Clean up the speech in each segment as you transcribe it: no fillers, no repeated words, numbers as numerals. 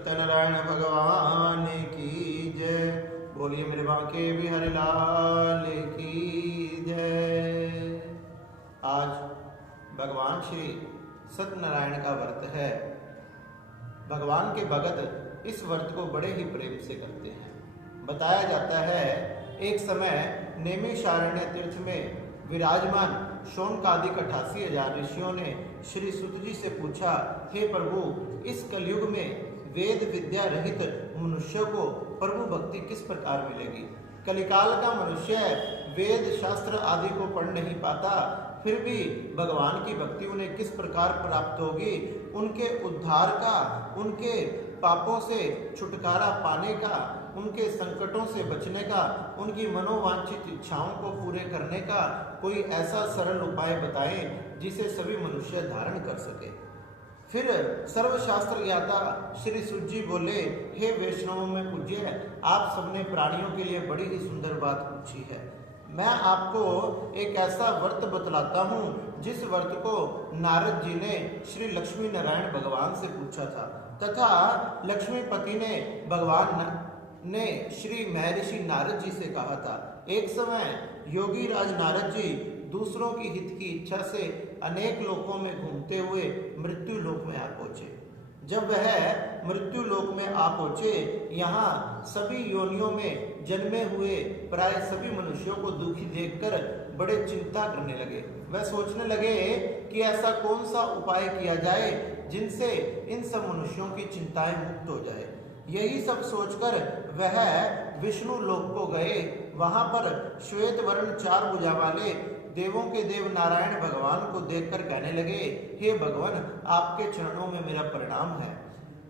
सत्यनारायण भगवान की जय। बोलिए मेरे बांके बिहारी लाल की जय। आज भगवान श्री सत्यनारायण का व्रत है। भगवान के भगत इस व्रत को बड़े ही प्रेम से करते हैं। बताया जाता है एक समय नैमिषारण्य तीर्थ में विराजमान शौनकादिक 88,000 ऋषियों ने श्री सुत जी से पूछा, हे प्रभु, इस कलयुग में वेद विद्या रहित मनुष्य को प्रभु भक्ति किस प्रकार मिलेगी? कलिकाल का मनुष्य वेद शास्त्र आदि को पढ़ नहीं पाता, फिर भी भगवान की भक्ति उन्हें किस प्रकार प्राप्त होगी? उनके उद्धार का, उनके पापों से छुटकारा पाने का, उनके संकटों से बचने का, उनकी मनोवांछित इच्छाओं को पूरे करने का कोई ऐसा सरल उपाय बताएं जिसे सभी मनुष्य धारण कर सके। फिर सर्वशास्त्र ज्ञाता श्री सुत जी बोले, हे वैष्णवों में पूज्य, आप सबने प्राणियों के लिए बड़ी ही सुंदर बात पूछी है। मैं आपको एक ऐसा व्रत बतलाता हूँ जिस व्रत को नारद जी ने श्री लक्ष्मी नारायण भगवान से पूछा था, तथा लक्ष्मीपति ने भगवान ने श्री महर्षि नारद जी से कहा था। एक समय योगी राज नारद जी दूसरों की हित की इच्छा से अनेक लोकों में घूमते हुए मृत्यु लोक में आ पहुंचे। जब वह मृत्यु लोक में आ पहुंचे, यहाँ सभी योनियों में जन्मे हुए प्राय सभी मनुष्यों को दुखी देखकर बड़े चिंता करने लगे। वह सोचने लगे कि ऐसा कौन सा उपाय किया जाए जिनसे इन सब मनुष्यों की चिंताएं मुक्त हो जाए। यही सब सोचकर वह विष्णु लोक को गए। वहां पर श्वेत वर्ण 4 भुजा वाले देवों के देव नारायण भगवान को देखकर कहने लगे, हे भगवान, आपके चरणों में मेरा प्रणाम है।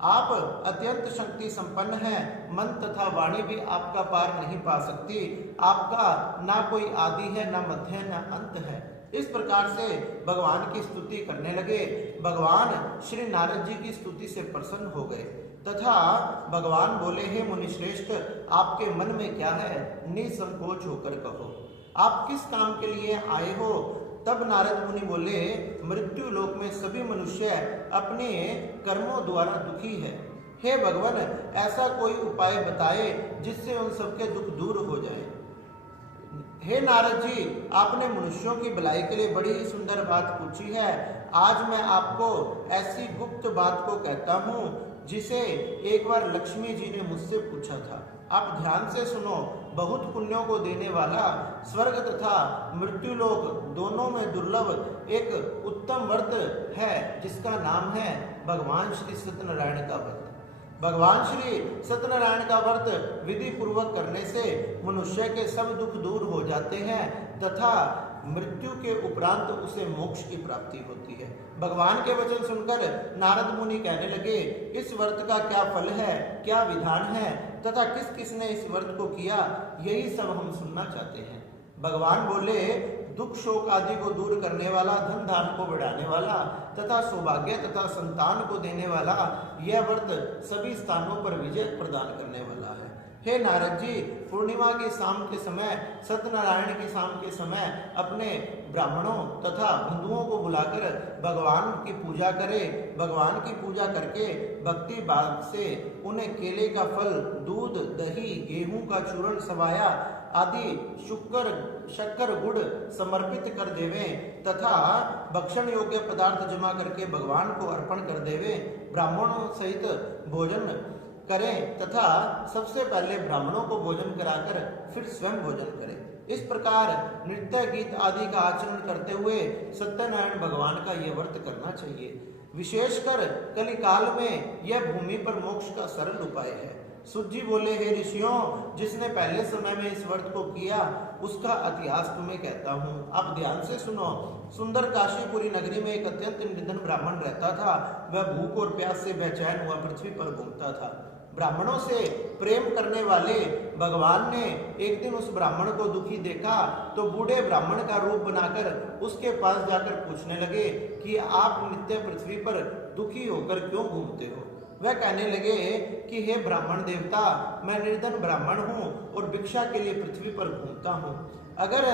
आप अत्यंत शक्ति संपन्न हैं, मन तथा वाणी भी आपका पार नहीं पा सकती। आपका ना कोई आदि है, ना मध्य है, ना अंत है। इस प्रकार से भगवान की स्तुति करने लगे। भगवान श्री नारद जी की स्तुति से प्रसन्न हो गए तथा भगवान बोले, हे मुनिश्रेष्ठ, आपके मन में क्या है? निसंकोच होकर कहो, आप किस काम के लिए आए हो? तब नारद मुनि बोले, मृत्यु लोक में सभी मनुष्य अपने कर्मों द्वारा दुखी है। हे भगवान, ऐसा कोई उपाय बताए जिससे उन सबके दुख दूर हो जाए। हे नारद जी, आपने मनुष्यों की भलाई के लिए बड़ी ही सुंदर बात पूछी है। आज मैं आपको ऐसी गुप्त बात को कहता हूँ जिसे एक बार लक्ष्मी जी ने मुझसे पूछा था। आप ध्यान से सुनो। बहुत पुण्यों को देने वाला, स्वर्ग तथा मृत्यु लोक दोनों में दुर्लभ एक उत्तम व्रत है जिसका नाम है भगवान श्री सत्यनारायण का व्रत। भगवान श्री सत्यनारायण का व्रत विधि पूर्वक करने से मनुष्य के सब दुख दूर हो जाते हैं तथा मृत्यु के उपरांत उसे मोक्ष की प्राप्ति होती है। भगवान के वचन सुनकर नारद मुनि कहने लगे, इस व्रत का क्या फल है, क्या विधान है तथा किस किस ने इस व्रत को किया, यही सब हम सुनना चाहते हैं। भगवान बोले, दुख शोक आदि को दूर करने वाला, धन धान को बढ़ाने वाला तथा सौभाग्य तथा संतान को देने वाला यह व्रत सभी स्थानों पर विजय प्रदान करने वाला है। हे नारद जी, पूर्णिमा के शाम के समय, सत्यनारायण के शाम के समय अपने ब्राह्मणों तथा बंधुओं को बुलाकर भगवान की पूजा करें। भगवान की पूजा करके भक्ति भाव से उन्हें केले का फल, दूध, दही, गेहूं का चूर्ण, सवाया आदि शक्कर गुड़ समर्पित कर देवें तथा भक्षण योग्य पदार्थ जमा करके भगवान को अर्पण कर देवें। ब्राह्मणों सहित भोजन करें तथा सबसे पहले ब्राह्मणों को भोजन कराकर फिर स्वयं भोजन करें। इस प्रकार नृत्य गीत आदि का आचरण करते हुए सत्यनारायण भगवान का यह व्रत करना चाहिए। विशेषकर कलिकाल में यह भूमि पर मोक्ष का सरल उपाय है। सुत जी बोले, हे ऋषियों, जिसने पहले समय में इस व्रत को किया उसका इतिहास तुम्हें कहता हूँ। आप ध्यान से सुनो। सुंदर काशीपुरी नगरी में एक अत्यंत निर्धन ब्राह्मण रहता था। वह भूख और प्यास से बेचैन हुआ पृथ्वी पर घूमता था। ब्राह्मणों से प्रेम करने वाले भगवान ने एक दिन उस ब्राह्मण को दुखी देखा तो बूढ़े ब्राह्मण का रूप बनाकर उसके पास जाकर पूछने लगे कि आप नित्य पृथ्वी पर दुखी होकर क्यों घूमते हो? वह कहने लगे कि हे ब्राह्मण देवता, मैं निर्धन ब्राह्मण हूँ और भिक्षा के लिए पृथ्वी पर घूमता हूँ। अगर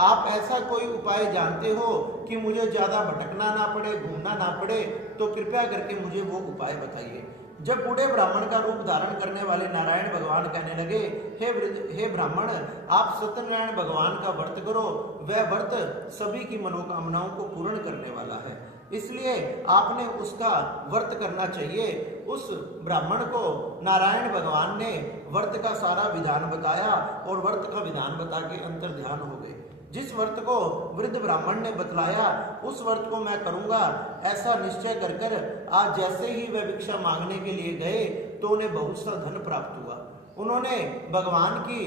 आप ऐसा कोई उपाय जानते हो कि मुझे ज्यादा भटकना ना पड़े, घूमना ना पड़े, तो कृपया करके मुझे वो उपाय बताइए। जब बूढ़े ब्राह्मण का रूप धारण करने वाले नारायण भगवान कहने लगे, हे ब्राह्मण, आप सत्यनारायण भगवान का व्रत करो, वह व्रत सभी की मनोकामनाओं को पूर्ण करने वाला है, इसलिए आपने उसका व्रत करना चाहिए। उस ब्राह्मण को नारायण भगवान ने व्रत का सारा विधान बताया और व्रत का विधान बता के अंतर ध्यान हो गए। जिस व्रत को वृद्ध ब्राह्मण ने बतलाया उस व्रत को मैं करूंगा, ऐसा निश्चय कर कर आज जैसे ही वह भिक्षा मांगने के लिए गए तो उन्हें बहुत सा धन प्राप्त हुआ। उन्होंने भगवान की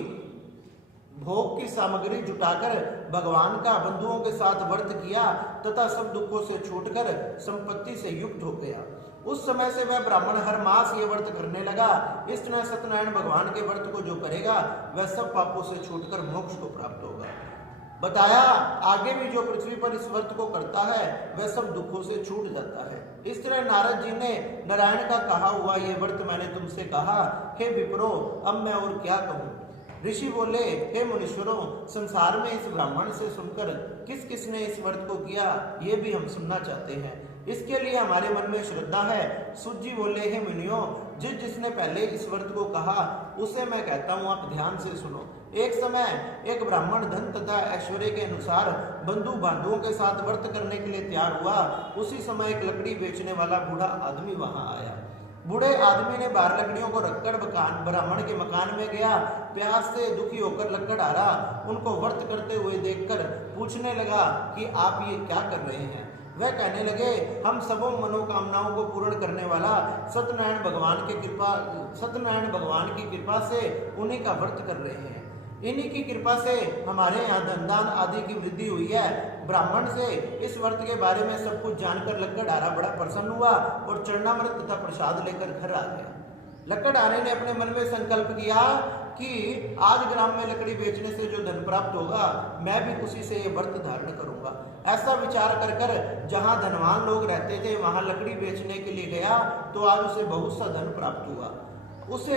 भोग की सामग्री जुटाकर भगवान का बंधुओं के साथ व्रत किया तथा सब दुखों से छूटकर संपत्ति से युक्त हो गया। उस समय से वह ब्राह्मण हर मास ये व्रत करने लगा। इस तरह सत्यनारायण भगवान के व्रत को जो करेगा वह सब पापों से छूटकर मोक्ष को प्राप्त होगा। बताया आगे भी जो पृथ्वी पर इस व्रत को करता है वह सब दुखों से छूट जाता है। इस तरह नारद जी ने नारायण का कहा हुआ ये व्रत मैंने तुमसे कहा, हे विप्रो, अब मैं और क्या कहूँ। ऋषि बोले, हे मुनीश्वरों, संसार में इस ब्राह्मण से सुनकर किस किस ने इस व्रत को किया ये भी हम सुनना चाहते हैं, इसके लिए हमारे मन में श्रद्धा है। सूत जी बोले, हे मुनियों, जिसने पहले इस व्रत को कहा उसे मैं कहता हूँ, आप ध्यान से सुनो। एक समय एक ब्राह्मण धन तथा ऐश्वर्य के अनुसार बंधु बांधुओं के साथ व्रत करने के लिए तैयार हुआ। उसी समय एक लकड़ी बेचने वाला बूढ़ा आदमी वहां आया। बूढ़े आदमी ने 12 लकड़ियों को रखकर ब्राह्मण के मकान में गया। प्यास से दुखी होकर लकड़हारा उनको व्रत करते हुए देखकर पूछने लगा कि आप ये क्या कर रहे हैं। वह कहने लगे, हम सबों मनोकामनाओं को पूर्ण करने वाला सत्यनारायण भगवान की कृपा से उन्हीं का व्रत कर रहे हैं। इन्हीं की कृपा से हमारे यहाँ धनदान आदि की वृद्धि हुई है। ब्राह्मण से इस व्रत के बारे में सब कुछ जानकर लकड़हारा बड़ा प्रसन्न हुआ और चरणामृत तथा प्रसाद लेकर घर आ गया। लकड़हारे ने अपने मन में संकल्प किया कि आज ग्राम में लकड़ी बेचने से जो धन प्राप्त होगा मैं भी उसी से ये व्रत धारण करूंगा। ऐसा विचार कर कर जहाँ धनवान लोग रहते थे वहां लकड़ी बेचने के लिए गया तो आज उसे बहुत सा धन प्राप्त हुआ। उसे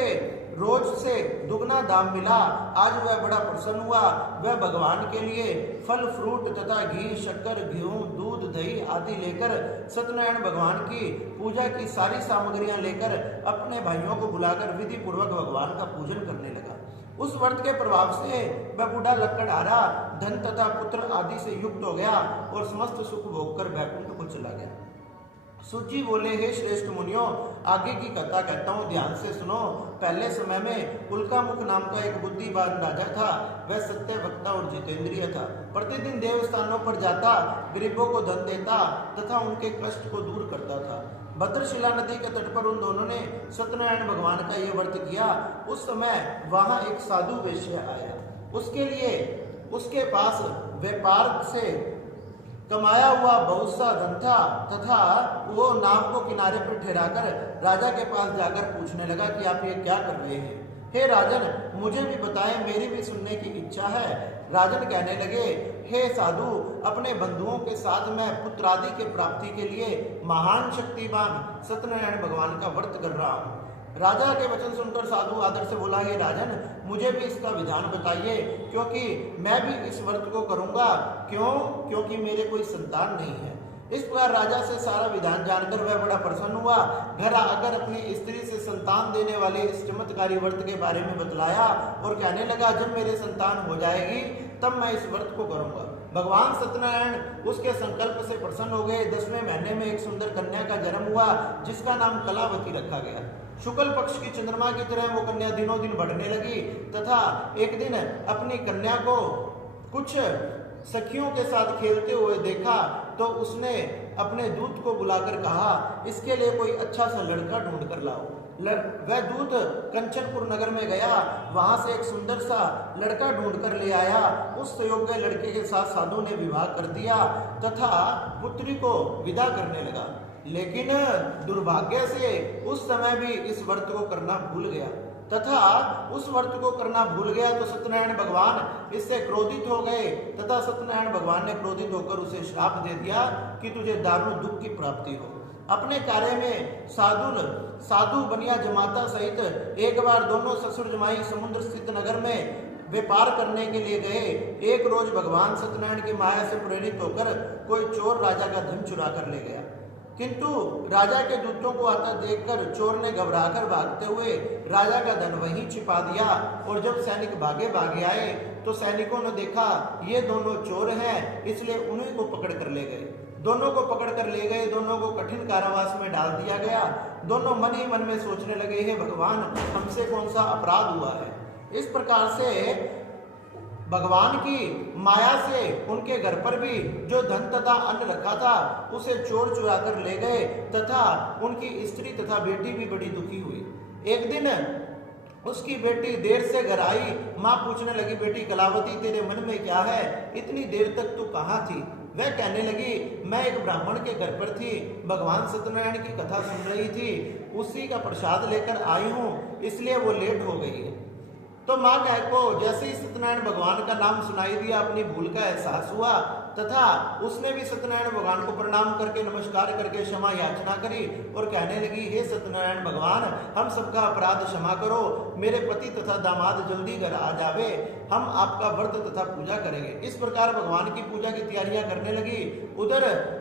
रोज से दुगना दाम मिला। आज वह बड़ा प्रसन्न हुआ। वह भगवान के लिए फल फ्रूट तथा घी, शक्कर, गेहूं, दूध, दही आदि लेकर सत्यनारायण भगवान की पूजा की सारी सामग्रियां लेकर अपने भाइयों को बुलाकर विधि पूर्वक भगवान का पूजन करने लगा। उस व्रत के प्रभाव से वह बूढ़ा लकड़हारा धन तथा पुत्र आदि से युक्त हो गया और समस्त सुख भोग कर बैकुंठ को चला गया। सूत जी बोले, हे श्रेष्ठ मुनियों, आगे की कथा कहता हूँ, ध्यान से सुनो। पहले समय में उल्कामुख नाम का एक बुद्धिमान राजा था। वह सत्य वक्ता और जितेंद्रिय था। प्रतिदिन देव स्थानों पर जाता, गरीबों को धन देता तथा उनके कष्ट को दूर करता था। भद्रशिला नदी के तट पर उन दोनों ने सत्यनारायण भगवान का ये व्रत किया। उस समय वहां एक साधु वैश्य आया। उसके पास व्यापार से कमाया हुआ बहुत सा धन था तथा वो नाव को किनारे पर ठहराकर राजा के पास जाकर पूछने लगा कि आप ये क्या कर रहे हैं। हे राजन, मुझे भी बताएं, मेरी भी सुनने की इच्छा है। राजन कहने लगे, हे साधु, अपने बंधुओं के साथ मैं पुत्रादि के प्राप्ति के लिए महान शक्तिमान सत्यनारायण भगवान का व्रत कर रहा हूँ। राजा के वचन सुनकर साधु आदर से बोला, हे राजन, मुझे भी इसका विधान बताइए, क्योंकि मैं भी इस व्रत को करूंगा। क्योंकि मेरे कोई संतान नहीं है। इस प्रकार राजा से सारा विधान जानकर वह बड़ा प्रसन्न हुआ। घर आकर अपनी स्त्री से संतान देने वाले इस चमत्कारी व्रत के बारे में बतलाया और कहने लगा, जब मेरे संतान हो जाएगी तब मैं इस व्रत को करूंगा। भगवान सत्यनारायण उसके संकल्प से प्रसन्न हो गए। 10वें महीने में एक सुंदर कन्या का जन्म हुआ जिसका नाम कलावती रखा गया। शुक्ल पक्ष की चंद्रमा की तरह वो कन्या दिनों दिन बढ़ने लगी तथा एक दिन अपनी कन्या को कुछ सखियों के साथ खेलते हुए देखा तो उसने अपने दूत को बुलाकर कहा, इसके लिए कोई अच्छा सा लड़का ढूंढ कर लाओ। वह दूत कंचनपुर नगर में गया। वहां से एक सुंदर सा लड़का ढूंढ कर ले आया। उस योग्य लड़के के साथ साधु ने विवाह कर दिया तथा पुत्री को विदा करने लगा। लेकिन दुर्भाग्य से उस समय भी इस व्रत को करना भूल गया तथा उस व्रत को करना भूल गया तो सत्यनारायण भगवान इससे क्रोधित हो गए तथा सत्यनारायण भगवान ने क्रोधित होकर उसे श्राप दे दिया कि तुझे दारुण दुख की प्राप्ति हो। अपने कार्य में साधु बनिया जमाता सहित एक बार दोनों ससुर जमाई समुद्र स्थित नगर में व्यापार करने के लिए गए। एक रोज भगवान सत्यनारायण की माया से प्रेरित होकर कोई चोर राजा का धन चुरा कर ले गया किंतु राजा के दूतों को आता देखकर चोर ने घबराकर भागते हुए राजा का धन वहीं छिपा दिया। और जब सैनिक भागे भागे आए तो सैनिकों ने देखा ये दोनों चोर हैं, इसलिए उन्हीं को पकड़ कर ले गए। दोनों को पकड़ कर ले गए, दोनों को कठिन कारावास में डाल दिया गया। दोनों मन ही मन में सोचने लगे, हे भगवान, हमसे कौन सा अपराध हुआ है। इस प्रकार से भगवान की माया से उनके घर पर भी जो धन तथा अन्न रखा था उसे चोर चुरा कर ले गए तथा उनकी स्त्री तथा बेटी भी बड़ी दुखी हुई। एक दिन उसकी बेटी देर से घर आई। माँ पूछने लगी, बेटी कलावती, तेरे मन में क्या है? इतनी देर तक तू कहाँ थी? वह कहने लगी, मैं एक ब्राह्मण के घर पर थी, भगवान सत्यनारायण की कथा सुन रही थी, उसी का प्रसाद लेकर आई हूँ, इसलिए वो लेट हो गई है। तो माँ को जैसे ही सत्यनारायण भगवान का नाम सुनाई दिया, अपनी भूल का एहसास हुआ तथा उसने भी सत्यनारायण भगवान को प्रणाम करके नमस्कार करके क्षमा याचना करी और कहने लगी, हे सत्यनारायण भगवान, हम सबका अपराध क्षमा करो, मेरे पति तथा दामाद जल्दी घर आ जावे, हम आपका व्रत तथा पूजा करेंगे। इस प्रकार भगवान की पूजा की तैयारियां करने लगी। उधर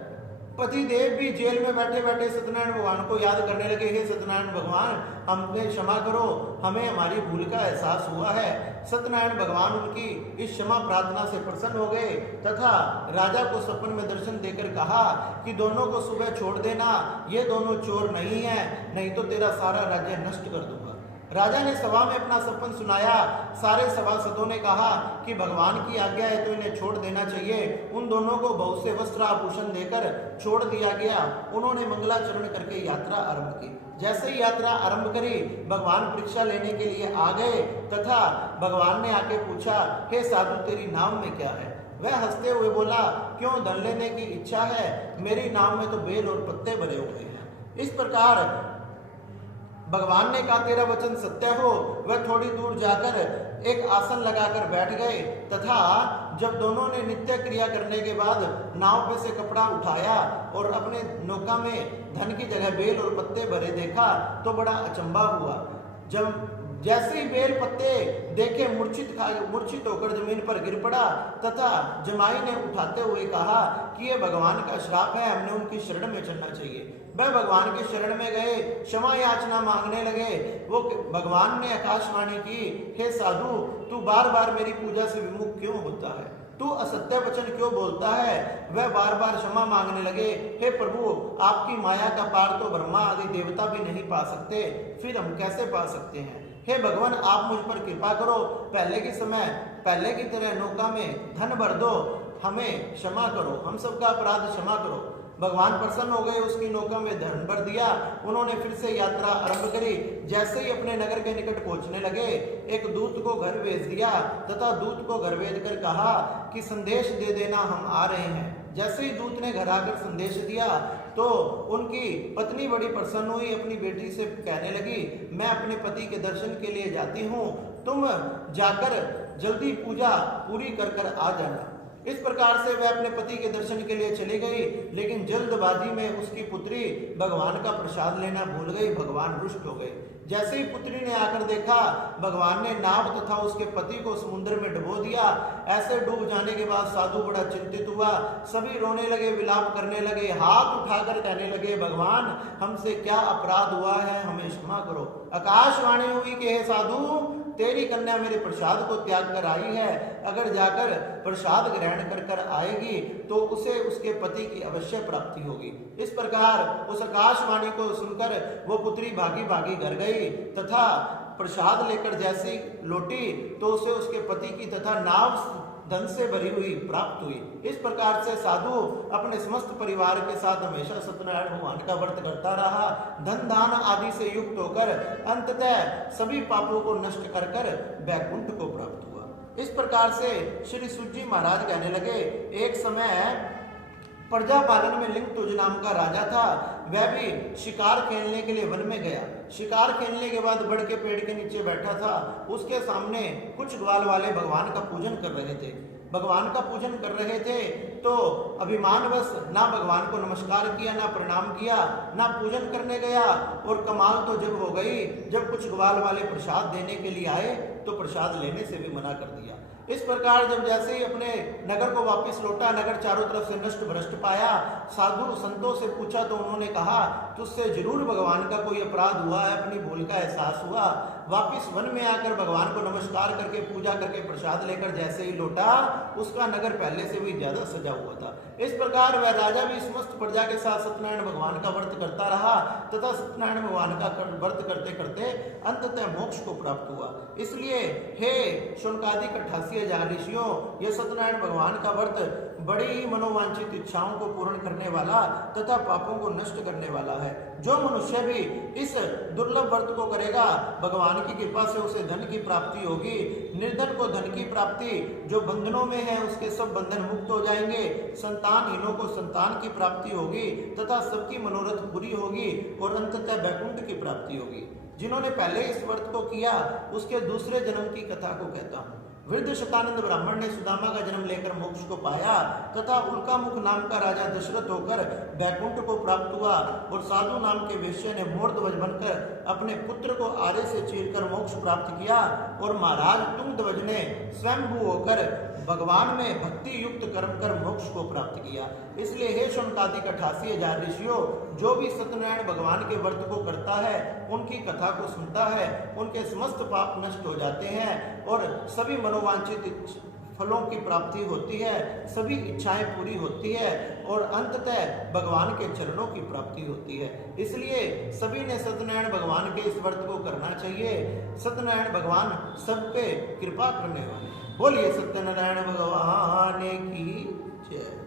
पति देव भी जेल में बैठे बैठे सत्यनारायण भगवान को याद करने लगे, हे सत्यनारायण भगवान, हमें क्षमा करो, हमें हमारी भूल का एहसास हुआ है। सत्यनारायण भगवान उनकी इस क्षमा प्रार्थना से प्रसन्न हो गए तथा राजा को सपन में दर्शन देकर कहा कि दोनों को सुबह छोड़ देना, ये दोनों चोर नहीं है, नहीं तो तेरा सारा राज्य नष्ट कर दूंगा। राजा ने सभा में अपना सपन सुनाया। सारे सभासदों ने कहा कि भगवान की आज्ञा है तो इन्हें छोड़ देना चाहिए। उन दोनों को बहुत से वस्त्र आभूषण देकर छोड़ दिया गया। उन्होंने मंगलाचरण करके यात्रा आरंभ की। जैसे ही यात्रा आरंभ करी, भगवान परीक्षा लेने के लिए आ गए तथा भगवान ने आके पूछा, हे साधु, तेरी नाम में क्या है? वह हंसते हुए बोला, क्यों धन लेने की इच्छा है? मेरी नाम में तो बेल और पत्ते भरे हुए हैं। इस प्रकार भगवान ने कहा, तेरा वचन सत्य हो। वह थोड़ी दूर जाकर एक आसन लगाकर बैठ गए तथा जब दोनों ने नित्य क्रिया करने के बाद नाव पे से कपड़ा उठाया और अपने नौका में धन की जगह बेल और पत्ते भरे देखा तो बड़ा अचंभा हुआ। जब जैसे ही बेल पत्ते देखे मूर्छित होकर जमीन पर गिर पड़ा तथा जमाई ने उठाते हुए कहा कि ये भगवान का श्राप है, हमने उनकी शरण में चलना चाहिए। वह भगवान के शरण में गए, क्षमा याचना मांगने लगे। वो भगवान ने आकाशवाणी की, हे साधु, तू बार बार मेरी पूजा से विमुख क्यों होता है? तू असत्य वचन क्यों बोलता है? वह बार बार क्षमा मांगने लगे, हे प्रभु, आपकी माया का पार तो ब्रह्मा आदि देवता भी नहीं पा सकते, फिर हम कैसे पा सकते हैं? हे भगवान, आप मुझ पर कृपा करो, पहले की तरह नौका में धन भर दो, हमें क्षमा करो, हम सबका अपराध क्षमा करो। भगवान प्रसन्न हो गए, उसकी नौका में धन भर दिया। उन्होंने फिर से यात्रा आरंभ करी। जैसे ही अपने नगर के निकट पहुंचने लगे, एक दूत को घर भेज दिया तथा दूत को घर भेजकर कहा कि संदेश दे देना, हम आ रहे हैं। जैसे ही दूत ने घर आकर संदेश दिया तो उनकी पत्नी बड़ी प्रसन्न हुई, अपनी बेटी से कहने लगी, मैं अपने पति के दर्शन के लिए जाती हूँ, तुम जाकर जल्दी पूजा पूरी कर कर आ जाना। इस प्रकार से वह अपने पति के दर्शन के लिए चली गई, लेकिन जल्दबाजी में उसकी पुत्री भगवान का प्रसाद लेना भूल गई। भगवान रुष्ट हो गए। जैसे ही पुत्री ने आकर देखा, भगवान ने नाव तथा उसके पति को समुद्र में डुबो दिया। ऐसे डूब जाने के बाद साधु बड़ा चिंतित हुआ। सभी रोने लगे, विलाप करने लगे, हाथ उठाकर कहने लगे, भगवान, हमसे क्या अपराध हुआ है, हमें क्षमा करो। आकाशवाणी हुई कि हे साधु, तेरी कन्या मेरे प्रसाद को त्याग कर आई है, अगर जाकर प्रसाद ग्रहण कर कर आएगी तो उसे उसके पति की अवश्य प्राप्ति होगी। इस प्रकार उस आकाशवाणी को सुनकर वो पुत्री भागी भागी घर गई तथा प्रसाद लेकर जैसी लौटी तो उसे उसके पति की तथा नाव धन से भरी हुई प्राप्त हुई। इस प्रकार से साधु अपने समस्त परिवार के साथ हमेशा सत्यनारायण भगवान का व्रत करता रहा। धन दान आदि से युक्त होकर अंततः सभी पापों को नष्ट कर कर वैकुंठ को प्राप्त हुआ। इस प्रकार से श्री सूत जी महाराज कहने लगे, एक समय प्रजापालन में लिंगतुज नाम का राजा था। वह भी शिकार खेलने के लिए वन में गया। शिकार खेलने के बाद बड़ के पेड़ के नीचे बैठा था। उसके सामने कुछ ग्वाल वाले भगवान का पूजन कर रहे थे। भगवान का पूजन कर रहे थे तो अभिमानवश ना भगवान को नमस्कार किया, ना प्रणाम किया, ना पूजन करने गया। और कमाल तो जब हो गई, जब कुछ ग्वाल वाले प्रसाद देने के लिए आए तो प्रसाद लेने से भी मना कर दिया। इस प्रकार जब जैसे ही अपने नगर को वापस लौटा, नगर चारों तरफ से नष्ट भ्रष्ट पाया, साधु संतों से पूछा तो उन्होंने कहा तुझसे जरूर भगवान का कोई अपराध हुआ है, अपनी भूल का एहसास हुआ। वापिस वन में आकर भगवान को नमस्कार करके पूजा करके प्रसाद लेकर जैसे ही लौटा, उसका नगर पहले से भी ज्यादा सजा हुआ था। इस प्रकार वह राजा भी समस्त प्रजा के साथ सत्यनारायण भगवान का व्रत करता रहा तथा सत्यनारायण भगवान का व्रत करते करते अंततः मोक्ष को प्राप्त हुआ। इसलिए हे शौनकादिक 88,000 ऋषियों, यह सत्यनारायण भगवान का व्रत बड़ी ही मनोवांछित इच्छाओं को पूर्ण करने वाला तथा पापों को नष्ट करने वाला है। जो मनुष्य भी इस दुर्लभ व्रत को करेगा, भगवान की कृपा से उसे धन की प्राप्ति होगी। निर्धन को धन की प्राप्ति, जो बंधनों में है उसके सब बंधन मुक्त हो जाएंगे। संतानहीनों को संतान की प्राप्ति होगी तथा सबकी मनोरथ पूरी होगी और अंततः वैकुंठ की प्राप्ति होगी। जिन्होंने पहले इस व्रत को किया उसके दूसरे जन्म की कथा को कहता हूँ। वृद्ध शतानंद ब्राह्मण ने सुदामा का जन्म लेकर मोक्ष को पाया तथा उनका मुख नाम का राजा दशरथ होकर वैकुंठ को प्राप्त हुआ और साधु नाम के वेश्य ने मोरध्वज बनकर अपने पुत्र को आरे से चीरकर मोक्ष प्राप्त किया और महाराज तुंगध्वज ने स्वयंभू होकर भगवान में भक्ति युक्त कर्म कर मोक्ष को प्राप्त किया। इसलिए हे शौनकादिक 88,000 ऋषियों, जो भी सत्यनारायण भगवान के व्रत को करता है, उनकी कथा को सुनता है, उनके समस्त पाप नष्ट हो जाते हैं और सभी मनोवांछित फलों की प्राप्ति होती है, सभी इच्छाएं पूरी होती है और अंततः भगवान के चरणों की प्राप्ति होती है। इसलिए सभी ने सत्यनारायण भगवान के इस व्रत को करना चाहिए। सत्यनारायण भगवान सब पे कृपा करने वाले। बोलिए सत्यनारायण भगवान की जय।